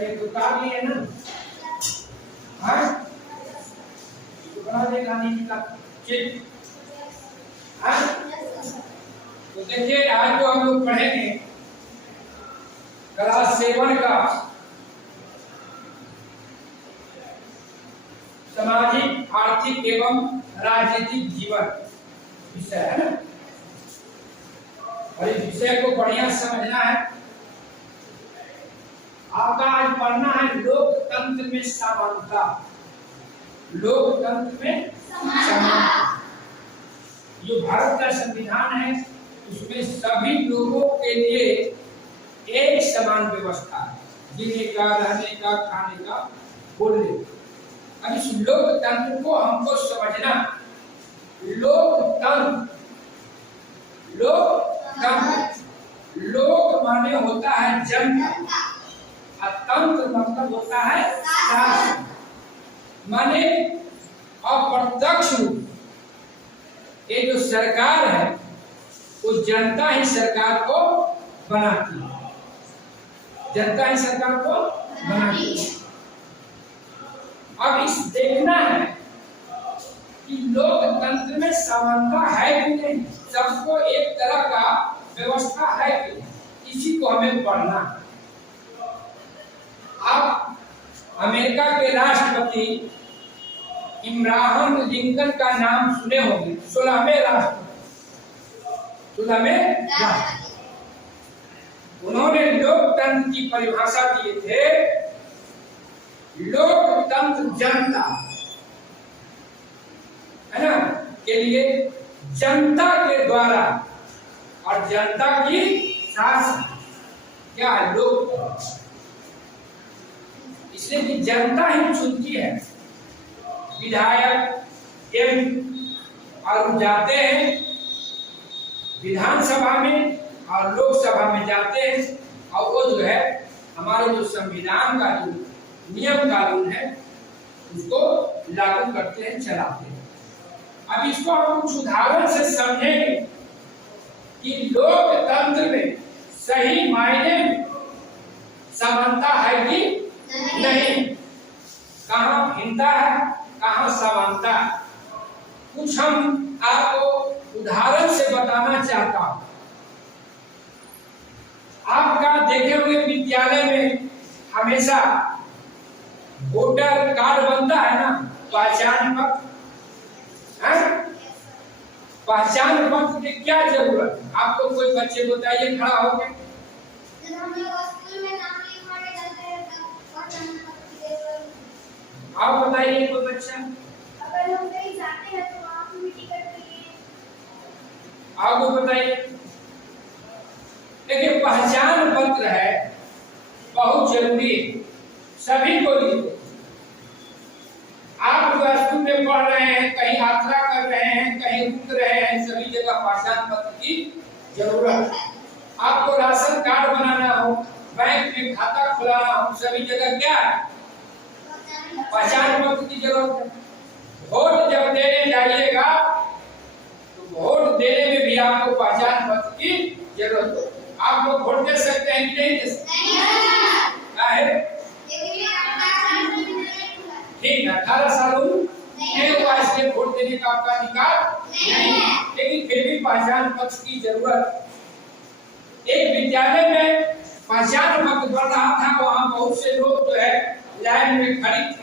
ये तो उतार लिए ना, हाँ तो बना दे गांधी का चिट, हाँ। तो देखिए आज जो हम लोग पढ़ेंगे क्लास 7 का सामाजिक आर्थिक एवं राजनीतिक जीवन विषय है ना, और इस विषय को बढ़िया समझना है। आपका आज पढ़ना है लोकतंत्र में समानता। लोकतंत्र में समानता, जो भारत का संविधान है उसमें सभी लोगों के लिए एक समान व्यवस्था है, जीने का, रहने का, खाने का, बोलने का। अब इस लोकतंत्र को हमको समझना। लोकतंत्र, लोकतंत्र, लोक माने होता है जनता, और तंत्र मतलब होता है शासन, माने अप्रत्यक्ष रूप। ये जो सरकार है वो जनता ही सरकार को बनाती है, जनता ही सरकार को बनाती है। अब इस देखना है कि लोकतंत्र में समानता है कि नहीं, सबको एक तरह का व्यवस्था है कि नहीं, इसी को हमें पढ़ना है। आप अमेरिका के राष्ट्रपति इब्राहम लिंकन का नाम सुने होंगे, 16वें राष्ट्रपति, 16वें राष्ट्रपति। उन्होंने लोकतंत्र की परिभाषा दिए थे, लोकतंत्र जनता है ना के लिए, जनता के द्वारा और जनता की शासन। क्या है लोकतंत्र? इसलिए कि जनता ही चुनती है विधायक एमपी, और जाते हैं विधानसभा में और लोकसभा में जाते हैं, और वो जो है हमारे जो संविधान का जो नियम कानून है उसको लागू करते हैं, चलाते हैं। अब इसको हम कुछ उदाहरण से समझेंगे कि लोकतंत्र में सही मायने में समानता है कि नहीं, कहाँ भिन्नता है, कहाँ समानता है। कुछ हम आपको उदाहरण से बताना चाहता हूं। आपका देखे हुए विद्यालय में हमेशा वोटर कार्ड बनता है ना, पहचान पत्र। पहचान पत्र की क्या जरूरत? आपको कोई बच्चे बताइए, खड़ा होकर। आप बताइए कोई बच्चा। अगर हम कहीं जाते हैं तो वहाँ पे भी टिकट चाहिए। आपको बताइए। देखिए पहचान पत्र है बहुत जरूरी, सभी को लिए। आप जो स्कूल में पढ़ रहे हैं, कहीं यात्रा कर रहे हैं, कहीं रुक रहे हैं, सभी जगह पहचान पत्र की जरूरत है। आपको राशन कार्ड बनाना हो, बैंक में खाता खुलाना हो, सभी जगह क्या है? पहचान पत्र की जरूरत है। वोट जब देने जाइएगा तो वोट देने में भी आपको पहचान पत्र की जरूरत है। आप लोग वोट दे सकते हैं कि नहीं दे सकते? ठीक है, 18 साल नहीं हुआ इसलिए वोट देने का आपका अधिकार नहीं है, लेकिन फिर भी पहचान पत्र की जरूरत। एक विद्यालय में पहचान पत्र बन रहा था, वहां बहुत से लोग जो है लाइन में खड़ी थी।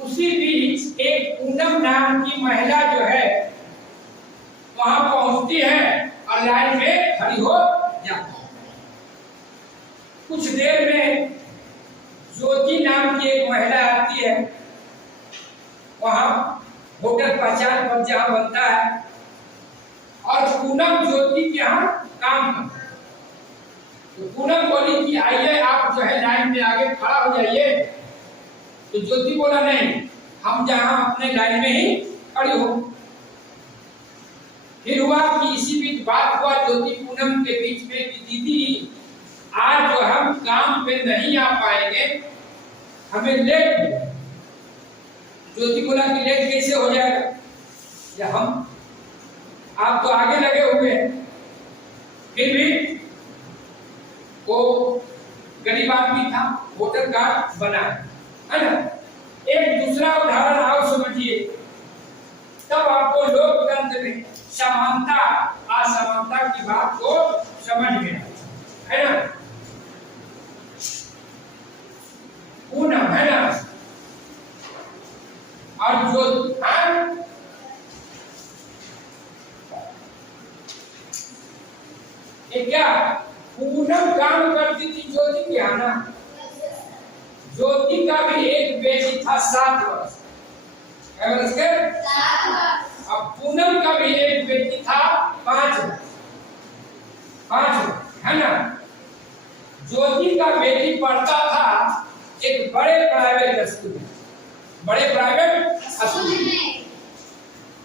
उसी बीच एक पूनम नाम की महिला जो है वहां पहुंचती है और लाइन में खड़ी हो जाती है। कुछ देर में ज्योति नाम की एक महिला आती है, वहां वोटर पहचान पत्र जहां बनता है, और पूनम ज्योति के यहाँ काम करता है। तो पूनम बोली कि आइए आप जो है लाइन में आगे खड़ा हो जाइए। तो ज्योति बोला नहीं, हम जहां अपने लाइन में ही खड़ी हो। फिर हुआ कि इसी बीच बात हुआ ज्योति पूनम के बीच में कि दीदी आज जो हम काम पे नहीं आ पाएंगे, हमें लेट हो। ज्योति बोला कि लेट कैसे हो जाएगा, या हम आप तो आगे लगे हुए हैं। फिर भी वो गरीब आदमी था, वोटर कार्ड बना, है ना। एक दूसरा उदाहरण आओ समझिए, तब आपको लोकतंत्र में समानता असमानता की बात को समझ में आए, है ना। पूनम, है ना, और जो ये क्या पूनम काम करती थी ज्योति की, है ना। ज्योति का भी एक बेटी था 7 वर्ष, अब पूनम का भी एक बेटी था 5 वर्ष, है ना। ज्योति का बेटी पढ़ता था एक बड़े प्राइवेट स्कूल में,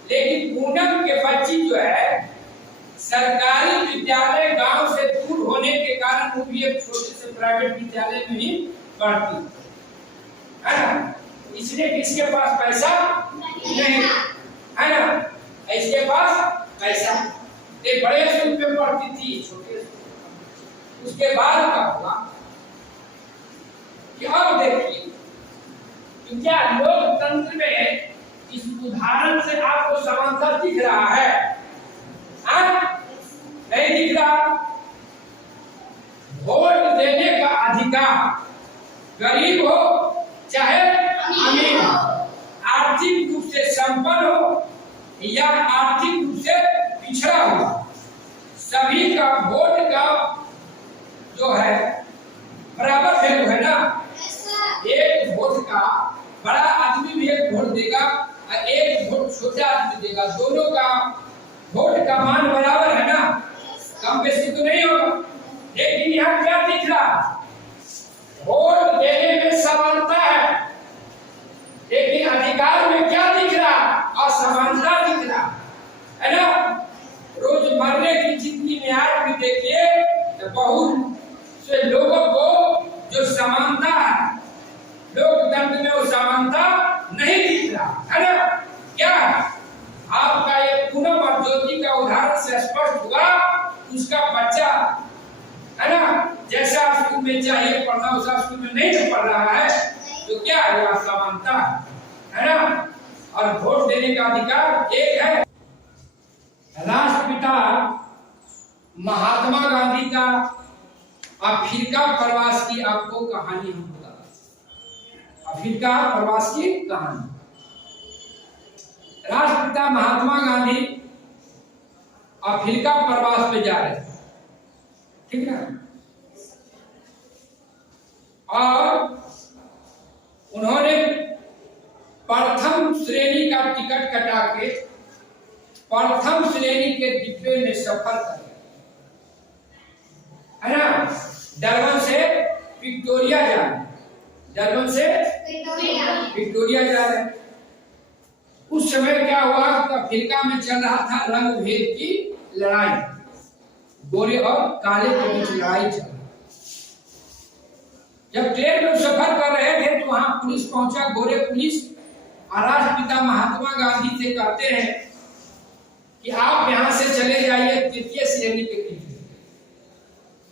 लेकिन पूनम के बच्ची जो है सरकारी विद्यालय गांव से दूर होने के कारण वो भी एक छोटे से प्राइवेट विद्यालय में ही पढ़ती है ना। इसलिए किसके पास पैसा नहीं, है ना, इसके पास पैसा, एक बड़े स्कूल में पढ़ती थी, छोटे स्कूल। उसके बाद क्या हुआ कि अब देखिए कि क्या लोकतंत्र में इस उदाहरण से आपको समानता दिख रहा है? नहीं दिख रहा। वोट देने का अधिकार गरीब हो चाहे अमीर हो, आर्थिक रूप से संपन्न हो या आर्थिक रूप से पिछड़ा हो, सभी का वोट का जो है बराबर वैल्यू है ना। एक वोट का बड़ा आदमी भी एक वोट देगा और एक वोट छोटा आदमी देगा, दोनों का वोट का मान बराबर है ना, कम बेसी तो नहीं होगा। लेकिन यहाँ क्या दिख रहा? वोट देने में समानता है, लेकिन अधिकार में क्या दिख रहा? असमानता दिख रहा है ना। रोजमर्रे की जिंदगी में आज भी देखिए तो बहुत से लोगों को जो समानता है लोकतंत्र में वो समानता नहीं दिख रहा है ना। क्या आपका ये पूनम और ज्योति का उदाहरण से स्पष्ट हुआ, उसका बच्चा है ना जैसा स्कूल में चाहिए पढ़ना उसा स्कूल में नहीं पढ़ रहा है, तो क्या है असमानता, है ना। और वोट देने का अधिकार एक है। राष्ट्रपिता महात्मा गांधी का अफ्रीका प्रवास की आपको कहानी हम बता। अफ्रीका प्रवास की कहानी, राष्ट्रपिता महात्मा गांधी अफ्रीका प्रवास पे जा रहे थे, ठीक है, और उन्होंने प्रथम श्रेणी का टिकट कटा के प्रथम श्रेणी के डिब्बे में सफर कर, है ना। डरबन से विक्टोरिया जा रहे, डरबन से विक्टोरिया जा रहे। उस समय क्या हुआ, अफ्रीका में चल रहा था रंग भेद की लड़ाई, गोरे और काले के बीच लड़ाई चल रही। जब ट्रेन में सफर कर रहे थे तो वहां पुलिस पहुंचा, गोरे पुलिस, और राष्ट्रपिता महात्मा गांधी से कहते हैं कि आप यहां से चले जाइए तृतीय श्रेणी के टिकट।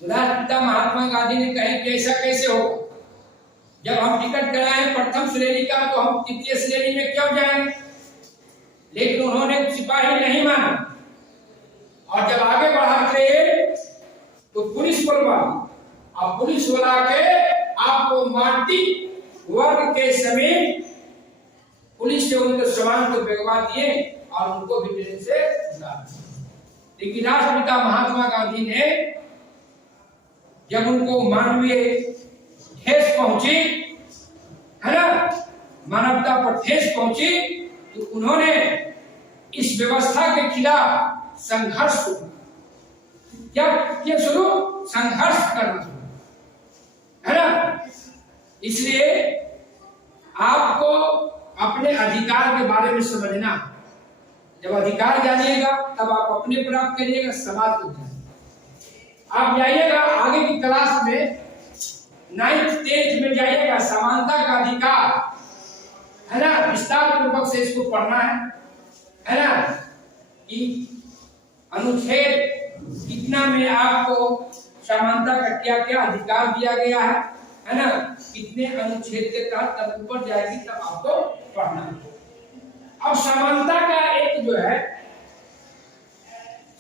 राष्ट्रपिता महात्मा गांधी ने कहे कि ऐसा कैसे हो, जब हम टिकट कराए प्रथम श्रेणी का तो हम तृतीय श्रेणी में क्यों जाएंगे। लेकिन उन्होंने सिपाही नहीं माना, और जब आगे बढ़ा ट्रेन तो पुलिस बुलवा, और पुलिस बुला के आपको माटी वर्ग के समीप पुलिस से उनके सामान को भिजवा दिए और उनको भी ट्रेन से उतार दिया। लेकिन राष्ट्रपिता महात्मा गांधी ने जब उनको मानवीय ठेस पहुंची, है ना, मानवता पर ठेस पहुंची, तो उन्होंने इस व्यवस्था के खिलाफ संघर्ष शुरू क्या शुरू संघर्ष करना शुरू, है ना। इसलिए आपको अपने अधिकार के बारे में समझना, जब अधिकार जानिएगा तब आप अपने प्राप्त करिएगा, समाज को जानिएगा। आप जाइएगा आगे की क्लास में 9th 10th में जाइएगा, समानता का अधिकार, है ना, विस्तार पूर्वक से इसको पढ़ना है ना, कि अनुच्छेद कितना में आपको समानता का क्या क्या अधिकार दिया गया है ना, कितने अनुच्छेद के तहत तब ऊपर जाएगी तब आपको पढ़ना है। अब समानता का एक जो है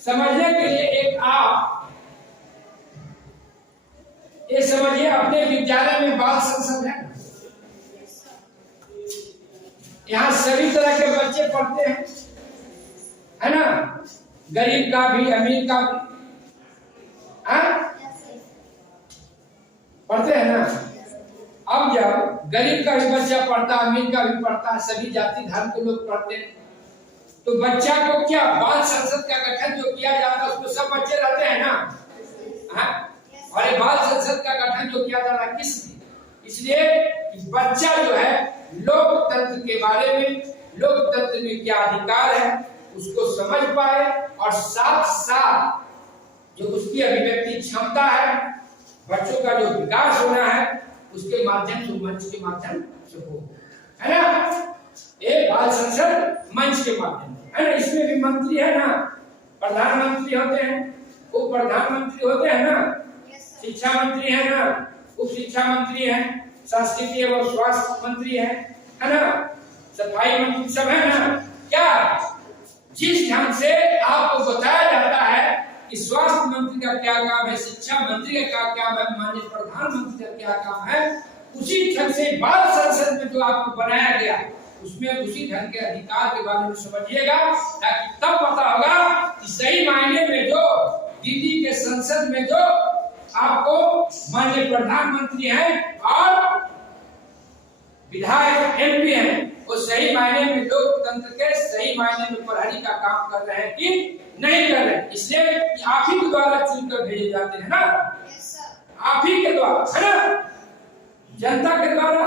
समझने के लिए एक आप ये समझिए, अपने विद्यालय में बाल संसद है, यहाँ सभी तरह के बच्चे पढ़ते हैं, है ना, गरीब का भी अमीर का भी, पढ़ते हैं ना। अब जब गरीब का भी बच्चा पढ़ता, अमीर का भी पढ़ता, सभी जाति धर्म के लोग पढ़ते हैं, तो बच्चा को क्या बाल संसद का गठन जो किया जाता है उसमें सब बच्चे रहते हैं ना, और ये बाल संसद का गठन जो किया जा रहा है किस लिए? इसलिए बच्चा जो है लोकतंत्र के बारे में, लोकतंत्र में क्या अधिकार है उसको समझ पाए, और साथ साथ जो उसकी अभिव्यक्ति क्षमता है, बच्चों का जो विकास होना है उसके माध्यम से, मंच के माध्यम से हो, है ना, एक बाल संसद मंच के माध्यम से, है ना। इसमें भी मंत्री है ना, प्रधानमंत्री होते हैं, उप प्रधानमंत्री होते हैं ना, शिक्षा मंत्री है ना, उप शिक्षा मंत्री है, संस्कृति एवं स्वास्थ्य मंत्री है ना, सफाई मंत्री सब है ना। क्या जिस ढंग से आपको बताया जाता है कि स्वास्थ्य मंत्री का क्या काम है, शिक्षा मंत्री का क्या काम है, माननीय प्रधानमंत्री का क्या काम है, उसी ढंग से बाल संसद में जो आपको बनाया गया उसमें उसी ढंग के अधिकार के बारे में समझिएगा, ताकि तब पता होगा कि सही मायने में जो दीदी के संसद में जो आपको माननीय प्रधानमंत्री हैं और विधायक एमपी हैं, वो सही मायने में लोकतंत्र के सही मायने में प्रहरी का काम कर रहे हैं कि नहीं कर रहे हैं। इसलिए आप ही के द्वारा चुनकर भेजे जाते हैं ना, आप ही के द्वारा, है ना, जनता के द्वारा,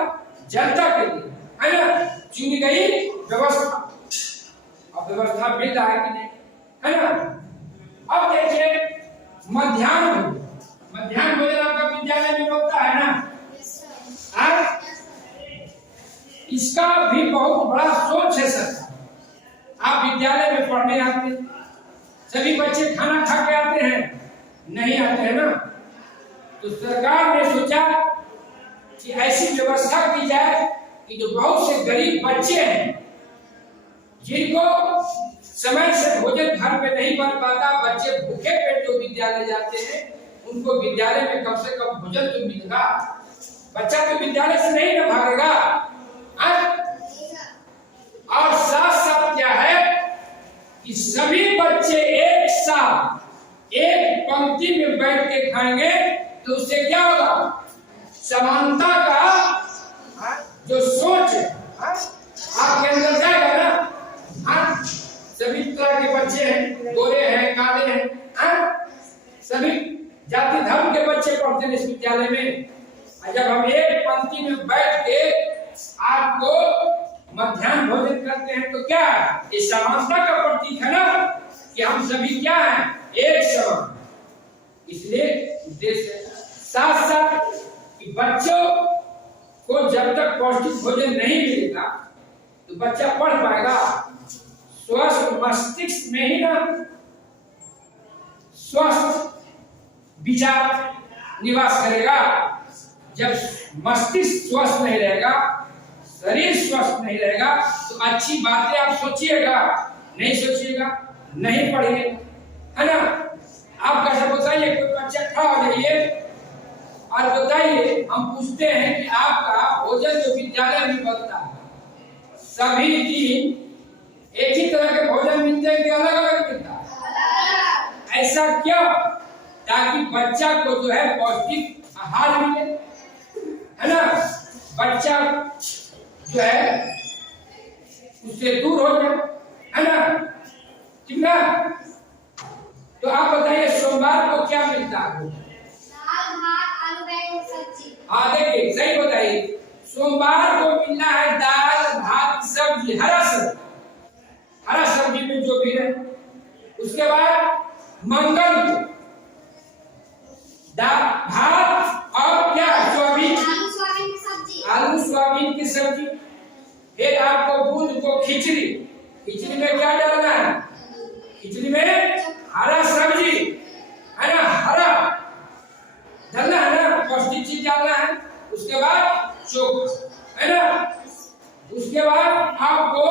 जनता के लिए, है ना, चुनी गई व्यवस्था। अब व्यवस्था मिल रहा है कि नहीं, है ना। अब देखिए मध्याह्न भोजन, मध्याह्न भोजन आपका विद्यालय में होता है ना, इसका भी बहुत बड़ा सोच है सरकार। आप विद्यालय में पढ़ने आते हैं, सभी बच्चे खाना खा के आते हैं, नहीं आते हैं ना, तो सरकार ने सोचा कि ऐसी व्यवस्था की जाए कि जो बहुत से गरीब बच्चे हैं जिनको समय से भोजन घर पे नहीं बन पाता, बच्चे भूखे पेट जो विद्यालय जाते हैं, उनको विद्यालय में कम से कम भोजन तो मिलेगा, बच्चा तो विद्यालय से नहीं न भागेगा। और साथ साथ क्या है कि सभी बच्चे एक साथ एक पंक्ति में बैठ के खाएंगे, तो उससे क्या होगा, समानता का जो सोच है आपके अंदर जाएगा ना। सभी तरह के बच्चे हैं, गोरे हैं, काले हैं, सभी जाति धर्म के बच्चे पढ़ते हैं इस विद्यालय में। जब हम एक पंक्ति में बैठ के आपको मध्याह्न भोजन करते हैं तो क्या ये समानता का प्रतीक है ना, कि हम सभी क्या हैं, एक समान। इसलिए उद्देश्य साथ साथ कि बच्चों को जब तक पौष्टिक भोजन नहीं मिलेगा तो बच्चा पढ़ पाएगा, स्वस्थ मस्तिष्क में ही ना स्वस्थ विचार निवास करेगा। जब मस्तिष्क स्वस्थ नहीं रहेगा, शरीर स्वस्थ नहीं रहेगा, तो अच्छी बातें आप सोचिएगा, नहीं सोचिएगा, नहीं पढ़िएगा, है ना। आप कैसे बताइए, कोई बच्चा खड़ा हो जाइए और बताइए, हम पूछते हैं कि आपका भोजन जो विद्यालय में बनता है सभी दिन एक ही तरह के भोजन मिलते हैं कि अलग अलग मिलता है? ऐसा क्यों? ताकि बच्चा को जो है पौष्टिक आहार मिले, है ना, बच्चा जो है उससे दूर हो जाए, है ना, ठीक ना। तो आप बताइए सोमवार को क्या मिलता है? दाल भात आलू बैंगन सब्जी। हाँ देखिए, सही बताइए, सोमवार को मिलना है दाल भात सब्जी, हरा सब्जी, हरा सब्जी में जो भी है। उसके बाद मंगल को दाल भात और क्या, सोयाबीन, आलू सोयाबीन की सब्जी, आलू सोयाबीन की सब्जी। फिर आपको बुध को खिचड़ी, खिचड़ी में क्या डालना है, खिचड़ी में हरा सब्जी, है ना, हरा, उसके बाद चोखा, है ना। उसके बाद आपको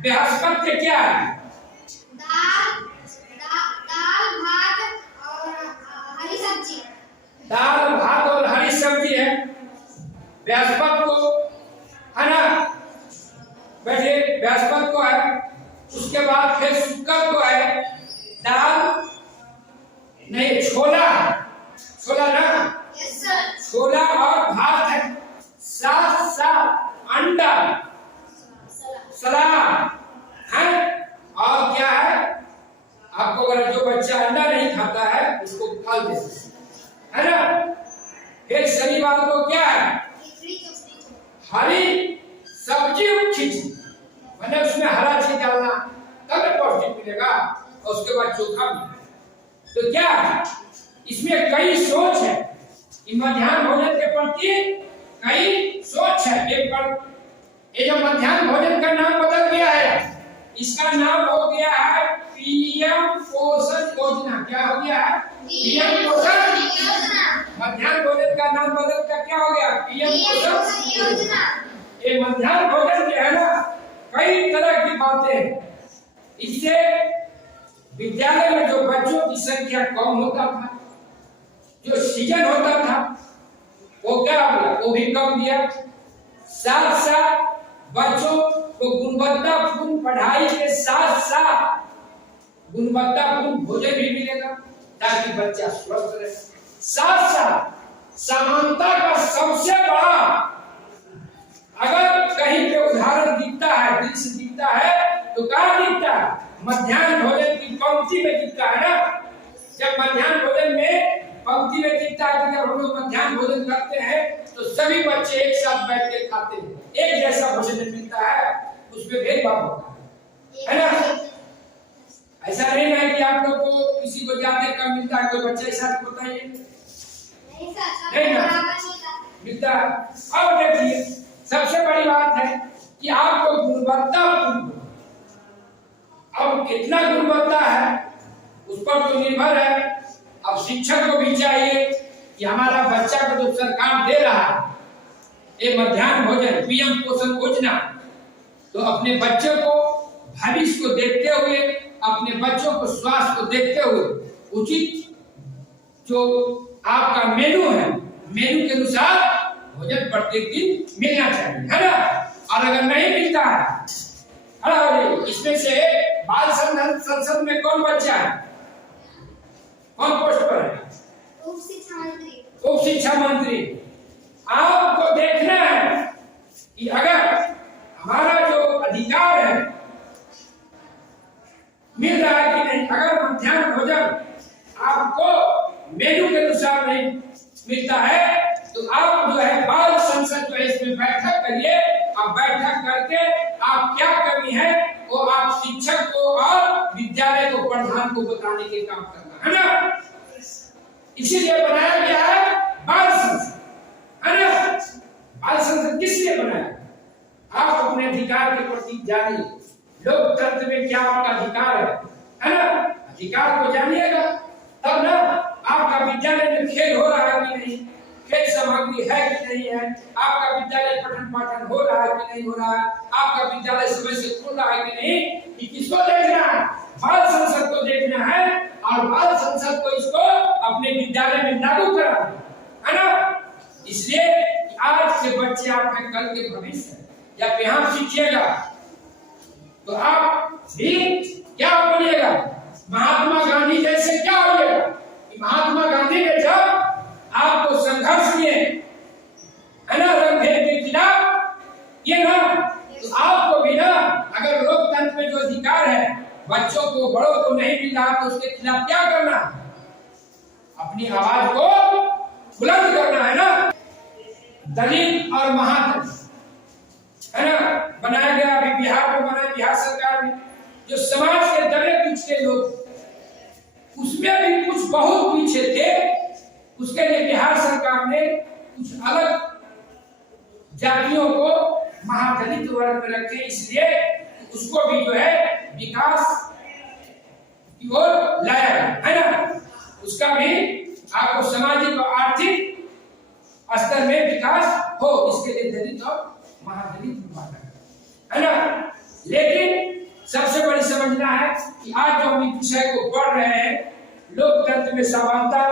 बृहस्पति क्या है? दाल, भात और हरी सब्जी। दाल, भात और हरी सब्जी है बृहस्पति को, है ना। बैठे, बृहस्पति को है। उसके बाद फिर शुक्र को है दाल, नहीं छोला, छोला ना, यस सर। छोला और भात है, साथ साथ अंडा, सलाद है। और क्या है, आपको अगर जो बच्चा अंडा नहीं खाता है उसको फल दे, है ना। फिर शनिवार को क्या है? हरी सब्जी और खिचड़ी, मैंने उसमें हरा चीज डालना तब पौष्टिक मिलेगा। और उसके बाद चोखा मिलेगा। तो क्या है? इसमें कई सोच है कि मध्याह्न भोजन के प्रति कई सोच है। ये जो मध्याह्न भोजन का नाम बदल गया है, इसका नाम हो गया है पीएम पोषण योजना। क्या हो गया है? पीएम पोषण योजना। मध्याह्न भोजन का नाम बदल कर क्या हो गया? पीएम पोषण योजना। ये मध्याह्न भोजन जो है ना, कई तरह की बातें हैं। इससे विद्यालय में जो बच्चों की संख्या कम होता था, जो सीजन होता था, वो क्या हुआ? वो भी कम दिया। साथ साथ बच्चों को गुणवत्तापूर्ण पढ़ाई के साथ साथ गुणवत्तापूर्ण भोजन भी मिलेगा ताकि बच्चा स्वस्थ रहे। साथ साथ समानता का सबसे बड़ा, अगर कहीं पे उदाहरण दिखता है, दृश्य दिखता है, तो कहाँ दिखता है? मध्याह्न भोजन की पंक्ति में दिखता है ना। जब मध्याह्न भोजन में पंक्ति में दिखता है कि जब हम लोग मध्याह्न भोजन करते हैं तो सभी बच्चे एक साथ बैठ के खाते हैं, एक जैसा भोजन मिलता है, उसमें भेदभाव होता है ना। ऐसा नहीं है कि आप लोग को किसी को ज्यादा कम मिलता है, कोई बच्चा ऐसा होता है नहीं ना, मिलता है। अब देखिए, सबसे बड़ी बात है कि आपको गुणवत्तापूर्ण, अब कितना गुणवत्ता है उस पर तो निर्भर है। अब शिक्षक को भी चाहिए कि हमारा बच्चा को जो सरकार दे रहा है ये मध्याह्न भोजन पीएम पोषण योजना, तो अपने बच्चे को भविष्य को देखते हुए, अपने बच्चों को स्वास्थ्य को देखते हुए उचित जो आपका मेनू है, मेनू के अनुसार भोजन प्रत्येक दिन मिलना चाहिए, है ना। और अगर नहीं मिलता है, इसमें से बाल संसद में कौन बच्चा है, कौन पोस्ट पर है? उप शिक्षा मंत्री। उप शिक्षा मंत्री। आपको देखना है कि अगर हमारा जो अधिकार है मिल रहा है कि नहीं। अगर मध्याह्न भोजन आपको मेनू के अनुसार नहीं मिलता है तो आप जो है बाल संसद जो है इसमें बैठक करिए। अब बैठक करके आप क्या कमी है वो आप शिक्षक को और विद्यालय को, प्रधान को बताने के काम करना है ना। इसीलिए बनाया गया है बाल संसद, है ना। बाल संसद किस लिए बनाया? आप अपने अधिकार के प्रति जानिए। लोकतंत्र में क्या आपका अधिकार है ना। अधिकार को जानिएगा तब ना। आपका विद्यालय में खेल हो रहा है कि नहीं, खेल सामग्री है कि नहीं है, आपका विद्यालय पठन पाठन हो रहा है कि नहीं हो रहा है, आपका विद्यालय समय से खुल रहा है कि नहीं, कि किसको देखना है? बाल संसद को देखना है। और बाल संसद को इसको अपने विद्यालय में लागू कराना है ना। इसलिए आज के बच्चे आपके कल के भविष्य है। जब यहाँ सीखिएगा तो आप भी क्या बनिएगा? महात्मा गांधी जैसे क्या होइएगा? महात्मा गांधी ने जब आपको संघर्ष किए, है ना, रंगभेद के खिलाफ, ये ना, तो आपको भी ना, अगर लोकतंत्र में जो अधिकार है बच्चों को, बड़ों को नहीं मिल रहा तो उसके खिलाफ क्या करना? अपनी आवाज को बुलंद करना है ना। दलित और महादलित, है ना, बनाया गया अभी बिहार में, बनाया बिहार सरकार में, जो समाज के दबे पिछड़े लोग, उसमें भी कुछ बहुत पीछे थे। उसके लिए बिहार सरकार ने कुछ अलग जातियों को महादलित वर्ग में रखे, इसलिए उसको भी जो है विकास की ओर लाया, है ना। उसका भी आपको सामाजिक और आर्थिक स्तर में विकास हो, इसके लिए दलित और महादलित विभाजन है ना। लेकिन सबसे बड़ी समझना है कि आज जो हम इस विषय को पढ़ रहे हैं, लोकतंत्र में समानता,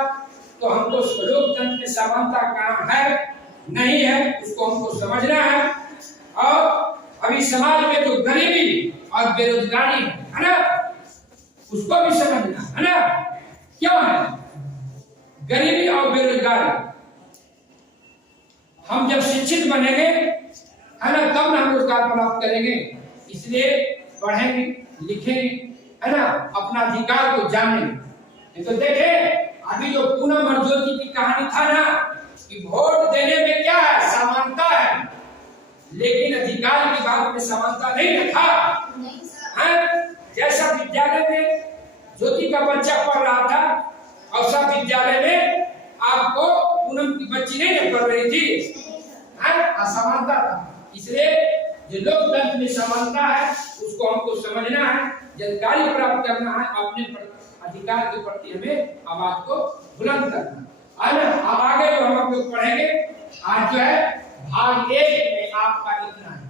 तो हमको लोकतंत्र में समानता कहाँ है, नहीं है, उसको हमको समझना है। और अभी समाज में जो गरीबी और बेरोजगारी है ना, उसको भी समझना है ना। क्यों है गरीबी और बेरोजगारी? हम जब शिक्षित बनेंगे है ना, तब ना हम रोजगार प्राप्त करेंगे। इसलिए पढ़ेंगे, लिखेंगे है ना, अपना अधिकार को जानेंगे। तो देखे अभी जो पूनम और ज्योति की कहानी था ना, कि वोट देने में क्या है, समानता है, लेकिन अधिकार की बात में समानता नहीं रखा है। जैसा विद्यालय में ज्योति का बच्चा पढ़ रहा था, और सब विद्यालय में आपको पूनम की बच्ची नहीं पढ़ रही थी, असमानता था। इसलिए जो लोकतंत्र में समानता है उसको हमको समझना है, जानकारी प्राप्त करना है, अपने अधिकार के प्रति हमें आवाज को बुलंद करना है ना। अब आगे जो हम लोग पढ़ेंगे, आज जो है भाग 1 में आपका इतना है,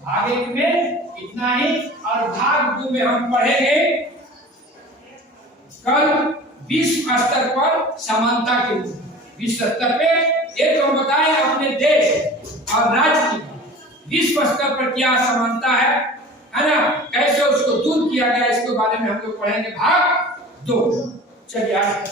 भाग 1 में इतना ही, और भाग 2 में हम पढ़ेंगे कल विश्व स्तर पर समानता के ऊपर। विश्व स्तर पे एक हम बताएं अपने देश और राज्य की विश्व स्तर पर क्या समानता है ना, कैसे उसको दूर किया गया, इसके बारे में हम लोग पढ़ेंगे भाग 2। चलिए आज